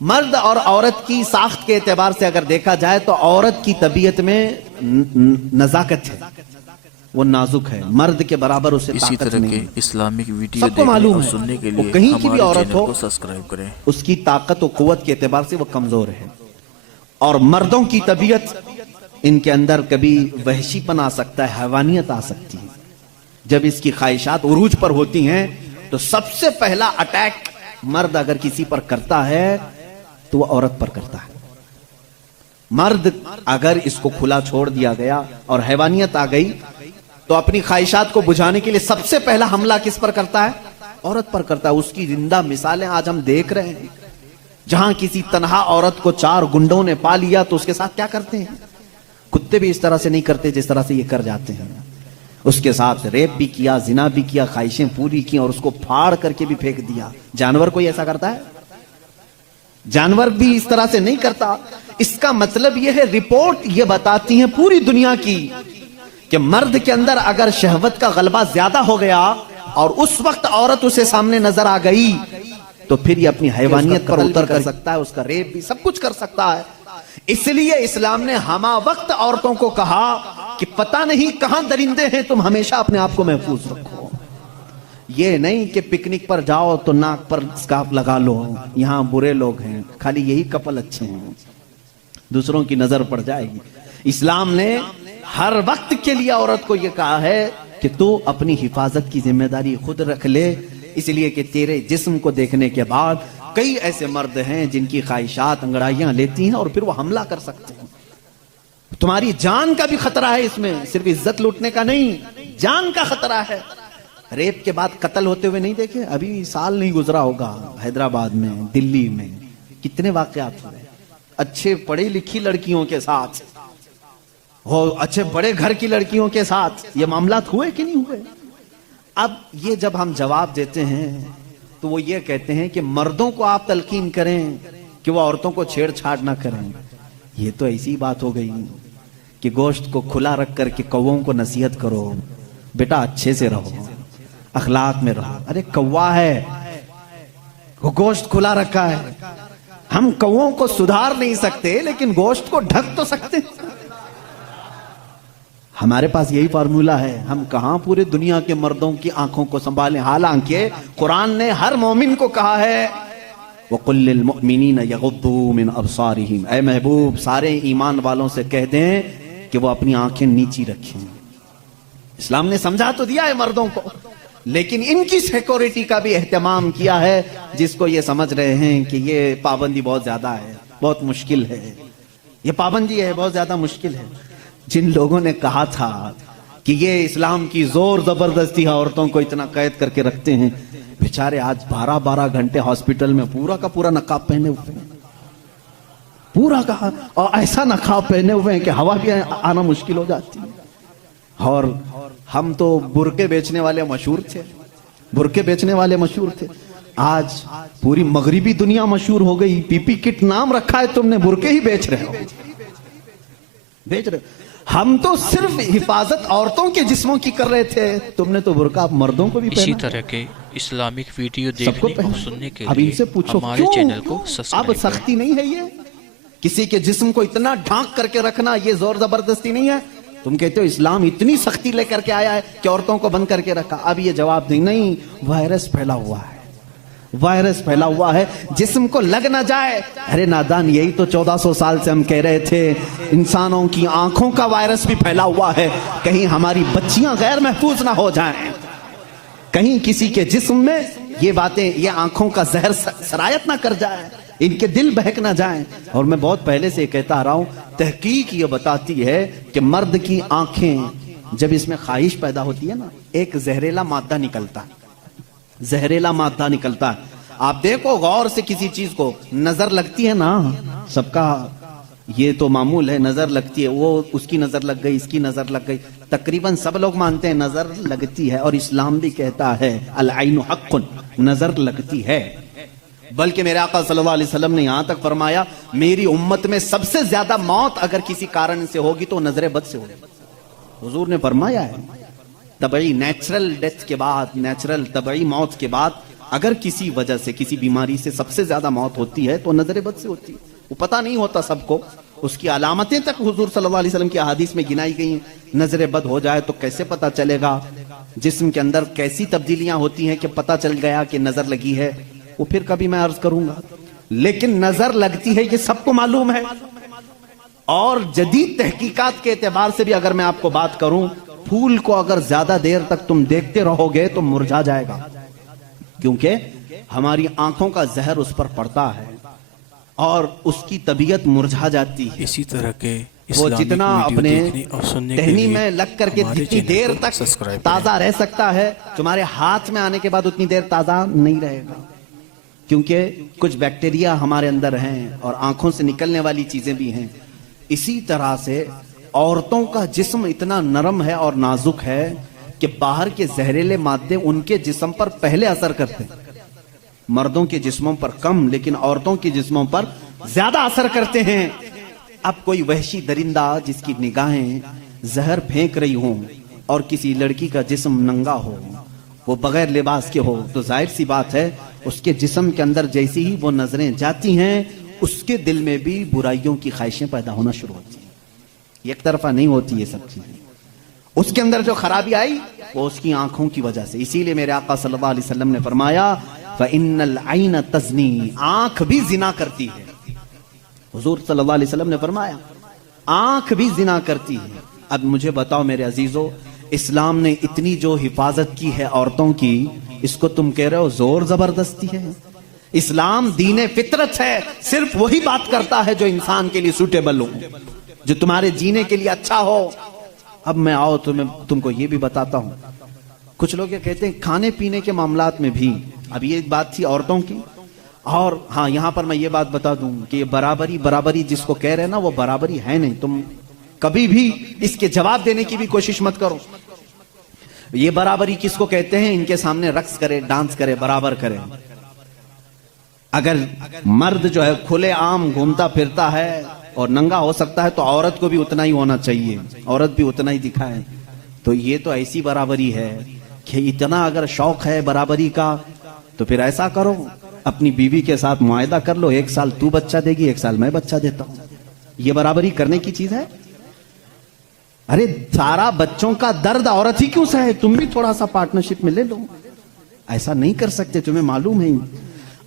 مرد اور عورت کی ساخت کے اعتبار سے اگر دیکھا جائے تو عورت کی طبیعت میں نزاکت ہے، وہ نازک ہے، مرد کے برابر اسے اسی طاقت طرح نہیں کے ہے۔ اسلامک ویڈیو سب کو معلوم ہے سننے کے وہ لیے کہیں کی بھی ہمارے عورت چینل ہو کو سبسکرائب کریں۔ اس کی طاقت و قوت کے اعتبار سے وہ کمزور ہے، اور مردوں کی طبیعت ان کے اندر کبھی وحشی پن آ سکتا ہے، حیوانیت آ سکتی ہے۔ جب اس کی خواہشات عروج پر ہوتی ہیں تو سب سے پہلا اٹیک مرد اگر کسی پر کرتا ہے تو وہ عورت پر کرتا ہے۔ مرد اگر اس کو کھلا چھوڑ دیا گیا اور حیوانیت آ گئی تو اپنی خواہشات کو بجھانے کے لیے سب سے پہلا حملہ کس پر کرتا ہے؟ عورت پر کرتا ہے۔ اس کی زندہ مثالیں آج ہم دیکھ رہے ہیں، جہاں کسی تنہا عورت کو 4 گنڈوں نے پا لیا تو اس کے ساتھ کیا کرتے ہیں؟ کتے بھی اس طرح سے نہیں کرتے جس طرح سے یہ کر جاتے ہیں۔ اس کے ساتھ ریپ بھی کیا، زنا بھی کیا، خواہشیں پوری کی اور اس کو پھاڑ کر کے بھی پھینک دیا۔ جانور کوئی ایسا کرتا ہے؟ جانور بھی اس طرح سے نہیں کرتا۔ اس کا مطلب یہ ہے، رپورٹ یہ بتاتی ہیں پوری دنیا کی کہ مرد کے اندر اگر شہوت کا غلبہ زیادہ ہو گیا اور اس وقت عورت اسے سامنے نظر آ گئی تو پھر یہ اپنی حیوانیت پر اتر کر سکتا ہے، اس کا ریپ بھی سب کچھ کر سکتا ہے۔ اس لیے اسلام نے ہمہ وقت عورتوں کو کہا کہ پتہ نہیں کہاں درندے ہیں، تم ہمیشہ اپنے آپ کو محفوظ رکھو۔ یہ نہیں کہ پکنک پر جاؤ تو ناک پر اسکارف لگا لو، یہاں برے لوگ ہیں، خالی یہی کپل اچھے ہیں، دوسروں کی نظر پڑ جائے گی۔ اسلام نے ہر وقت کے لیے عورت کو یہ کہا ہے کہ تو اپنی حفاظت کی ذمہ داری خود رکھ لے، اس لیے کہ تیرے جسم کو دیکھنے کے بعد کئی ایسے مرد ہیں جن کی خواہشات انگڑائیاں لیتی ہیں اور پھر وہ حملہ کر سکتے ہیں۔ تمہاری جان کا بھی خطرہ ہے اس میں، صرف عزت لوٹنے کا نہیں، جان کا خطرہ ہے۔ ریپ کے بعد قتل ہوتے ہوئے نہیں دیکھے؟ ابھی سال نہیں گزرا ہوگا، حیدرآباد میں، دلی میں کتنے واقعات ہوئے، اچھے پڑھی لکھی لڑکیوں کے ساتھ، اچھے بڑے گھر کی لڑکیوں کے ساتھ یہ معاملات ہوئے کہ نہیں ہوئے؟ اب یہ جب ہم جواب دیتے ہیں تو وہ یہ کہتے ہیں کہ مردوں کو آپ تلقین کریں کہ وہ عورتوں کو چھیڑ چھاڑ نہ کریں۔ یہ تو ایسی بات ہو گئی کہ گوشت کو کھلا رکھ کر کے کووں کو نصیحت کرو، بیٹا اچھے سے رہو، اخلاق میں رہو۔ ارے کوا ہے، وہ گوشت کھلا رکھا ہے، ہم کووں کو سدھار نہیں سکتے لیکن گوشت کو ڈھک تو سکتے ہیں۔ ہمارے پاس یہی فارمولہ ہے، ہم کہاں پورے دنیا کے مردوں کی آنکھوں کو سنبھالیں، حالانکہ قرآن نے ہر مومن کو کہا ہے وَقُلْ لِلْمُؤْمِنِينَ يَغُضُّوا مِنْ أَبْصَارِهِمْ، اے محبوب سارے ایمان والوں سے کہہ دیں کہ وہ اپنی آنکھیں نیچی رکھیں۔ اسلام نے سمجھا تو دیا ہے مردوں کو، لیکن ان کی سیکورٹی کا بھی اہتمام کیا ہے، جس کو یہ سمجھ رہے ہیں کہ یہ پابندی بہت زیادہ ہے، بہت مشکل ہے، یہ پابندی ہے بہت زیادہ مشکل ہے۔ جن لوگوں نے کہا تھا کہ یہ اسلام کی زور زبردستی عورتوں کو اتنا قید کر کے رکھتے ہیں، بیچارے آج 12 گھنٹے ہاسپٹل میں پورا کا پورا نقاب پہنے ہوئے ہیں، پورا کا، اور ایسا نقاب پہنے ہوئے ہیں کہ ہوا بھی آنا مشکل ہو جاتی ہے۔ اور ہم تو برقعے بیچنے والے مشہور تھے، برقعے بیچنے والے مشہور تھے، آج پوری مغربی دنیا مشہور ہو گئی، پی پی کٹ نام رکھا ہے، تم نے برقعے ہی بیچ رہے ہو، بیچ رہے۔ ہم تو صرف حفاظت عورتوں کے جسموں کی کر رہے تھے، تم نے تو برقع مردوں کو بھی پہنا۔ اسی طرح کے اسلامک ویڈیو دیکھنے اور سننے کے اب ان لیے سے پوچھو ہمارے چینل کو سبسکرائب اب کریں۔ سختی نہیں ہے، یہ کسی کے جسم کو اتنا ڈھانک کر کے رکھنا یہ زور زبردستی نہیں ہے۔ تم کہتے ہو اسلام اتنی سختی لے کر کے آیا ہے کہ عورتوں کو بند کر کے رکھا، اب یہ جواب دیں نہیں، وائرس پھیلا ہوا ہے، وائرس پھیلا ہوا ہے، جسم کو لگ نہ جائے۔ ارے نادان، یہی تو 1400 سال سے ہم کہہ رہے تھے، انسانوں کی آنکھوں کا وائرس بھی پھیلا ہوا ہے، کہیں ہماری بچیاں غیر محفوظ نہ ہو جائیں، کہیں کسی کے جسم میں یہ باتیں، یہ آنکھوں کا زہر سرایت نہ کر جائے، ان کے دل بہک نہ جائیں۔ اور میں بہت پہلے سے کہتا آ رہا ہوں، تحقیق یہ بتاتی ہے کہ مرد کی آنکھیں جب اس میں خواہش پیدا ہوتی ہے نا، ایک زہریلا مادہ نکلتا ہے، زہریلا مادہ نکلتا ہے۔ آپ دیکھو غور سے کسی چیز کو، نظر لگتی ہے نا، سب کا یہ تو معمول ہے، نظر لگتی ہے، وہ اس کی نظر لگ گئی، اس کی نظر لگ گئی، تقریباً سب لوگ مانتے ہیں نظر لگتی ہے، اور اسلام بھی کہتا ہے العین حق، نظر لگتی ہے۔ بلکہ میرے آقا صلی اللہ علیہ وسلم نے یہاں تک فرمایا، میری امت میں سب سے زیادہ موت اگر کسی کارن سے ہوگی تو نظر بد سے ہوگی۔ حضور نے فرمایا ہے طبعی نیچرل ڈیتھ کے بعد، نیچرل طبعی موت کے بعد اگر کسی وجہ سے کسی بیماری سے سب سے زیادہ موت ہوتی ہے تو نظر بد سے ہوتی ہے. وہ پتہ نہیں ہوتا سب کو, اس کی علامتیں تک حضور صلی اللہ علیہ وسلم کی احادیث میں گنائی گئی. نظر بد ہو جائے تو کیسے پتہ چلے گا؟ جسم کے اندر کیسی تبدیلیاں ہوتی ہیں کہ پتہ چل گیا کہ نظر لگی ہے, وہ پھر کبھی میں عرض کروں گا. لیکن نظر لگتی ہے یہ سب کو معلوم ہے. اور جدید تحقیقات کے اعتبار سے بھی اگر میں آپ کو بات کروں, پھول کو اگر زیادہ دیر تک تم دیکھتے رہو گے تو مرجھا جائے گا, کیونکہ ہماری آنکھوں کا زہر اس پر پڑتا ہے اور اس کی طبیعت مرجھا جاتی ہے. اسی طرح کے وہ جتنا اپنے ٹہنی میں لگ کر کے جتنی دیر تک تازہ رہ سکتا ہے, تمہارے ہاتھ میں آنے کے بعد اتنی دیر تازہ نہیں رہے گا, کیونکہ کچھ بیکٹیریا ہمارے اندر ہیں اور آنکھوں سے نکلنے والی چیزیں بھی ہیں. اسی طرح سے عورتوں کا جسم اتنا نرم ہے اور نازک ہے کہ باہر کے زہریلے مادے ان کے جسم پر پہلے اثر کرتے ہیں. مردوں کے جسموں پر کم, لیکن عورتوں کے جسموں پر زیادہ اثر کرتے ہیں. اب کوئی وحشی درندہ جس کی نگاہیں زہر پھینک رہی ہوں اور کسی لڑکی کا جسم ننگا ہو, وہ بغیر لباس کے ہو, تو ظاہر سی بات ہے اس کے جسم کے اندر جیسی ہی وہ نظریں جاتی ہیں, اس کے دل میں بھی برائیوں کی خواہشیں پیدا ہونا شروع ہوتی ہیں. ایک طرفہ نہیں ہوتی یہ سب چیزیں. اس کے اندر جو خرابی آئی وہ اس کی آنکھوں کی وجہ سے. اسی لیے میرے آقا صلی اللہ علیہ وسلم نے فرمایا فَإِنَّ الْعَيْنَ تَزْنِي, آنکھ بھی زنا کرتی ہے. حضور صلی اللہ علیہ وسلم نے فرمایا آنکھ بھی زنا کرتی ہے. اب مجھے بتاؤ میرے عزیزو, اسلام نے اتنی جو حفاظت کی ہے عورتوں کی, اس کو تم کہہ رہے ہو زور زبردستی ہے؟ اسلام دین فطرت ہے, صرف وہی بات کرتا ہے جو انسان کے لیے سوٹیبل ہو, جو تمہارے جینے کے لیے اچھا ہو. اب میں آؤ تو میں تم کو یہ بھی بتاتا ہوں. کچھ لوگ یہ کہتے ہیں کھانے پینے کے معاملات میں بھی, اب یہ بات تھی عورتوں کی, اور ہاں یہاں پر میں یہ بات بتا دوں کہ یہ برابری جس کو کہہ رہے ہیں نا, وہ برابری ہے نہیں. تم کبھی بھی اس کے جواب دینے کی بھی کوشش مت کرو. یہ برابری کس کو کہتے ہیں؟ ان کے سامنے رقص کرے, ڈانس کرے, برابر کرے. اگر مرد جو ہے کھلے عام گھومتا پھرتا ہے اور ننگا ہو سکتا ہے تو عورت کو بھی اتنا ہی ہونا چاہیے, عورت بھی اتنا ہی دکھائے. تو یہ تو ایسی برابری ہے کہ اتنا اگر شوق ہے برابری کا تو پھر ایسا کرو, اپنی بیوی کے ساتھ معاہدہ کر لو, 1 سال تو بچہ دے گی, 1 سال میں بچہ دیتا ہوں. یہ برابری کرنے کی چیز ہے؟ ارے سارا بچوں کا درد عورت ہی کیوں سہے, تم بھی تھوڑا سا پارٹنرشپ میں لے لو. ایسا نہیں کر سکتے, تمہیں معلوم ہے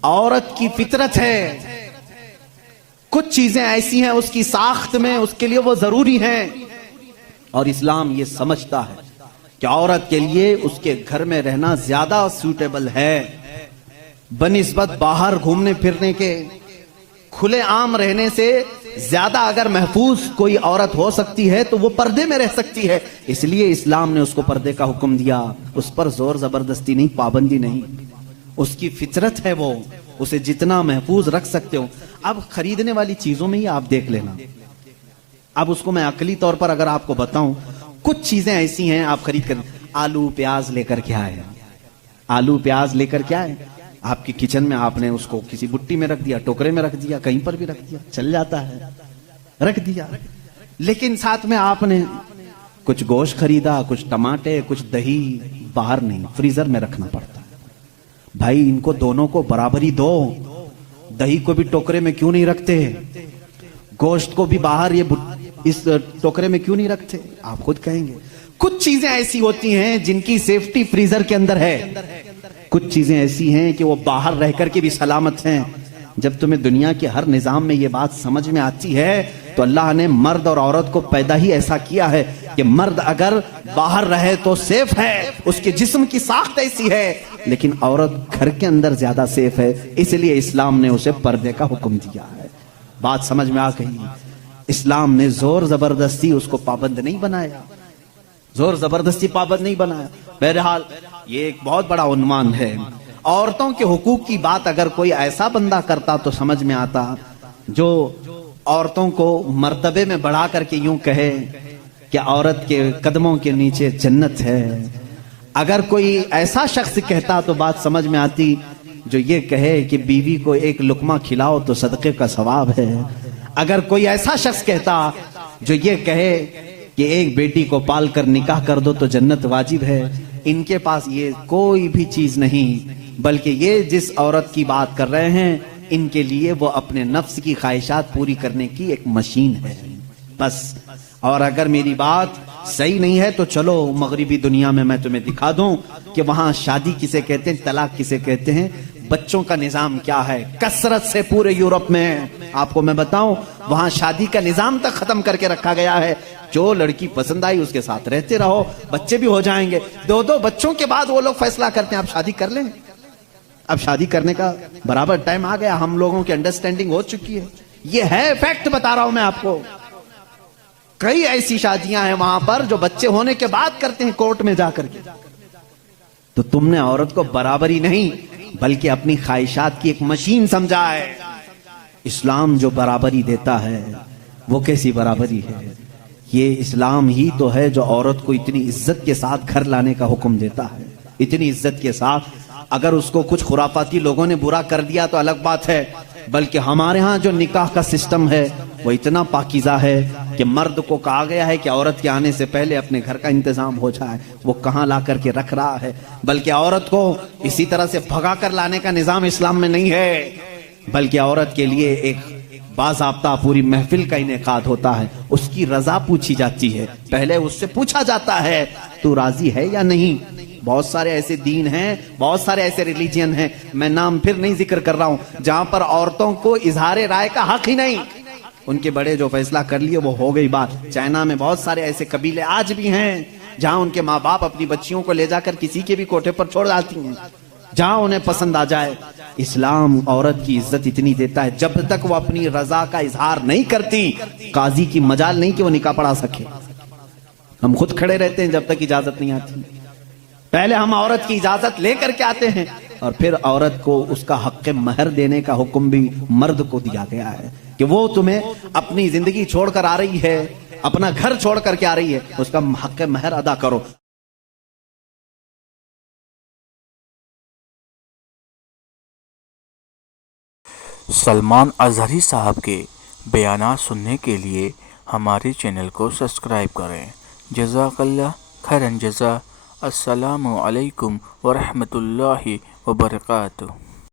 عورت کی فطرت ہے, کچھ چیزیں ایسی ہیں اس کی ساخت میں, اس کے لیے وہ ضروری ہیں. اور اسلام یہ سمجھتا ہے کہ عورت کے لیے اس کے گھر میں رہنا زیادہ سوٹیبل ہے بنسبت باہر گھومنے پھرنے کے. کھلے عام رہنے سے زیادہ اگر محفوظ کوئی عورت ہو سکتی ہے تو وہ پردے میں رہ سکتی ہے. اس لیے اسلام نے اس کو پردے کا حکم دیا. اس پر زور زبردستی نہیں, پابندی نہیں, اس کی فطرت ہے وہ, اسے جتنا محفوظ رکھ سکتے ہو. اب خریدنے والی چیزوں میں ہی آپ دیکھ لینا. اب اس کو میں عقلی طور پر اگر آپ کو بتاؤں, کچھ چیزیں ایسی ہیں آپ خرید کر, آلو پیاز لے کر کے آئے, آلو پیاز لے کر کے آئے, آپ کی کچن میں آپ نے اس کو کسی بٹی میں رکھ دیا, ٹوکرے میں رکھ دیا, کہیں پر بھی رکھ دیا, چل جاتا ہے, رکھ دیا. لیکن ساتھ میں آپ نے کچھ گوشت خریدا, کچھ ٹماٹے, کچھ دہی, باہر نہیں, فریزر میں رکھنا پڑتا ہے. بھائی ان کو دونوں کو برابری دو. دہی کو بھی ٹوکرے میں کیوں نہیں رکھتے, گوشت کو بھی باہر یہ اس ٹوکرے میں کیوں نہیں رکھتے؟ آپ خود کہیں گے. کچھ چیزیں ایسی ہوتی ہیں جن کی سیفٹی فریزر کے اندر ہے, کچھ چیزیں ایسی ہیں کہ وہ باہر رہ کر کے بھی سلامت ہیں. جب تمہیں دنیا کے ہر نظام میں یہ بات سمجھ میں آتی ہے تو اللہ نے مرد اور عورت کو پیدا ہی ایسا کیا ہے کہ مرد اگر باہر رہے تو سیف ہے, اس کے جسم کی ساخت ایسی ہے, لیکن عورت گھر کے اندر زیادہ سیف ہے. اس لیے اسلام نے اسے پردے کا حکم دیا ہے. بات سمجھ میں آ گئی؟ اسلام نے زور زبردستی اس کو پابند نہیں بنایا, زور زبردستی پابند نہیں بنایا. بہرحال یہ ایک بہت بڑا عنوان ہے. عورتوں کے حقوق کی بات اگر کوئی ایسا بندہ کرتا تو سمجھ میں آتا جو عورتوں کو مرتبے میں بڑھا کر کے یوں کہے کہ عورت کے قدموں کے نیچے جنت ہے. اگر کوئی ایسا شخص کہتا تو بات سمجھ میں آتی جو یہ کہے کہ بیوی کو 1 لقمہ کھلاؤ تو صدقے کا ثواب ہے. اگر کوئی ایسا شخص کہتا جو یہ کہے کہ ایک بیٹی کو پال کر نکاح کر دو تو جنت واجب ہے. ان کے پاس یہ کوئی بھی چیز نہیں. بلکہ یہ جس عورت کی بات کر رہے ہیں ان کے لیے وہ اپنے نفس کی خواہشات پوری کرنے کی ایک مشین ہے بس. اور اگر میری بات صحیح نہیں ہے تو چلو مغربی دنیا میں میں تمہیں دکھا دوں کہ وہاں شادی کسے کہتے ہیں, طلاق کسے کہتے ہیں, بچوں کا نظام کیا ہے. کثرت سے پورے یورپ میں آپ کو میں بتاؤں وہاں شادی کا نظام تک ختم کر کے رکھا گیا ہے. جو لڑکی پسند آئی اس کے ساتھ رہتے رہو, بچے بھی ہو جائیں گے. 2 بچوں کے بعد وہ لوگ فیصلہ کرتے ہیں اب شادی کر لیں. اب شادی کرنے کا برابر ٹائم آ گیا, ہم لوگوں کی انڈرسٹینڈنگ ہو چکی ہے. یہ ہے فیکٹ بتا رہا ہوں میں آپ کو. کئی ایسی شادیاں ہیں وہاں پر جو بچے ہونے کے بعد کرتے ہیں کورٹ میں جا کر کے. تو تم نے عورت کو برابری نہیں بلکہ اپنی خواہشات کی ایک مشین سمجھا ہے. اسلام جو برابری دیتا ہے وہ کیسی برابری ہے؟ یہ اسلام ہی تو ہے جو عورت کو اتنی عزت کے ساتھ گھر لانے کا حکم دیتا ہے, اتنی عزت کے ساتھ. اگر اس کو کچھ خرافاتی لوگوں نے برا کر دیا تو الگ بات ہے, بلکہ ہمارے ہاں جو نکاح کا سسٹم ہے وہ اتنا پاکیزہ ہے کہ مرد کو کہا گیا ہے کہ عورت کے آنے سے پہلے اپنے گھر کا انتظام ہو جائے. وہ کہاں لا کر کے رکھ رہا ہے, بلکہ عورت کو اسی طرح سے بھگا کر لانے کا نظام اسلام میں نہیں ہے, بلکہ عورت کے لیے ایک باضابطہ پوری محفل کا انعقاد ہوتا ہے. اس کی رضا پوچھی جاتی ہے, پہلے اس سے پوچھا جاتا ہے تو راضی ہے یا نہیں. بہت سارے ایسے دین ہیں, بہت سارے ایسے ریلیجین ہیں, میں نام پھر نہیں ذکر کر رہا ہوں, جہاں پر عورتوں کو اظہار رائے کا حق ہی نہیں. ان کے بڑے جو فیصلہ کر لیے وہ ہو گئی بات. چائنا میں بہت سارے ایسے قبیلے آج بھی ہیں جہاں ان کے ماں باپ اپنی بچیوں کو لے جا کر کسی کے بھی کوٹھے پر چھوڑ جاتی ہیں جہاں انہیں پسند آ جائے. اسلام عورت کی عزت اتنی دیتا ہے جب تک وہ اپنی رضا کا اظہار نہیں کرتی قاضی کی مجال نہیں کہ وہ نکاح پڑھا سکے. ہم خود کھڑے رہتے ہیں جب تک اجازت نہیں آتی. پہلے ہم عورت کی اجازت لے کر کے آتے ہیں اور پھر عورت کو اس کا حق مہر دینے کا حکم بھی مرد کو دیا گیا ہے کہ وہ تمہیں اپنی زندگی چھوڑ کر آ رہی ہے, اپنا گھر چھوڑ کر کے آ رہی ہے, اس کا حق مہر ادا کرو. سلمان اظہری صاحب کے بیانات سننے کے لیے ہمارے چینل کو سبسکرائب کریں. جزاک اللہ خیرن جزا. السلام علیکم ورحمۃ اللہ وبرکاتہ.